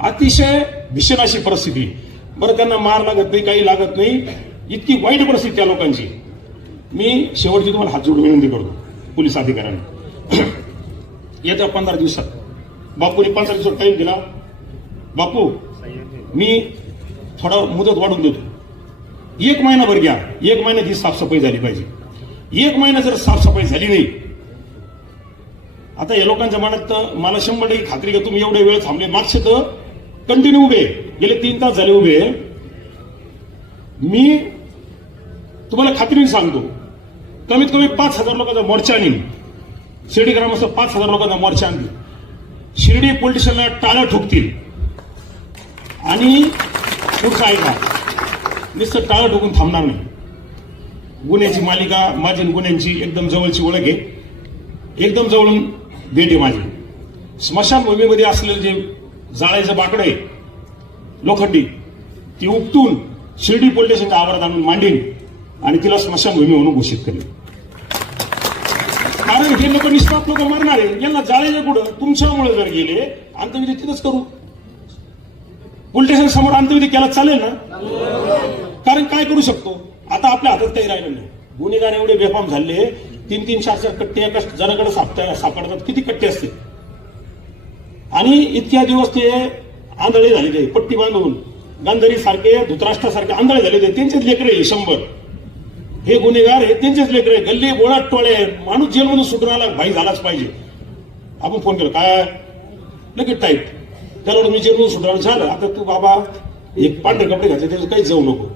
अतिशय भीषण अशी परिस्थिती. बरं त्यांना मार लागत नाही काही लागत नाही. इतकी वाईट परिस्थिती त्या लोकांची. मी शेवटची तुम्हाला हात जोडून विनंती करतो पोलीस अधिकाऱ्यांना. येत्या पंधरा दिवसात. बापूने पंधरा दिवसात टाईम दिला. बापू मी थोडा मुदत वाढून देतो. एक महिनाभर घ्या. एक महिन्यात ही साफसफाई झाली पाहिजे. एक महिना जर साफसफाई झाली नाही आता या लोकांच्या मनात तर मला शंभर टक्के खात्री का तुम्ही एवढे वेळ थांबले? मागचे तर कंटिन्यू उभे गेले तीन तास झाले उभे मी तुम्हाला खात्रीने सांगतो. कमीत कमी पाच हजार लोकांचा मोर्चा आणीन. शिर्डी ग्रामस्थ पाच हजार लोकांचा मोर्चा आणली शिर्डी पोलिटिशियनला टाळं ठोकतील. आणि पुढचं ऐका नुसतं टाळं ठोकून थांबणार नाही. गुन्ह्याची मालिका माझी गुन्ह्यांची एकदम जवळची ओळख आहे. एकदम जवळून भेट आहे माझी. स्मशानभूमीमध्ये असलेलं जे जाळायचं बाकडं आहे लोखंडी ती उपटून शिर्डी पोलीस स्टेशनच्या आवारात आणून मांडीन आणि तिला स्मशानभूमी म्हणून घोषित करेल कारण हे लोक निष्पाप लोक मरणारे यांना जाळायचं कुठं तुमच्यामुळे जर गेले अंत्यविधी तिथंच करू. पोलीस स्टेशन समोर अंत्यविधी केला चालेल ना? कारण काय करू शकतो? आता आपल्या हातात काही राहिलं नाही. गुन्हेगार एवढे बेफाम झाले तीन तीन चार चार कट्टे एका जणाकडे सापडतात किती कट्टे असते आणि इतक्या दिवस ते आंधळे झालेले पट्टी बांधून. गांधारी सारखे धुतराष्ट्रासारखे आंधळे झालेले त्यांचेच लेकरे हे शंभर. हे गुन्हेगार हे त्यांचेच लेकरे आहे. गल्ली बोळात टोळे आहे. माणूस जेलमधून सुटून आला भाई झालाच पाहिजे. आपण फोन केला काय? लगेच टाईप त्याला वाटलं मी जेलमधून सुटणार झालं. आता तू बाबा एक पांढरे कपडे घातले त्याचं काही जाऊ नको.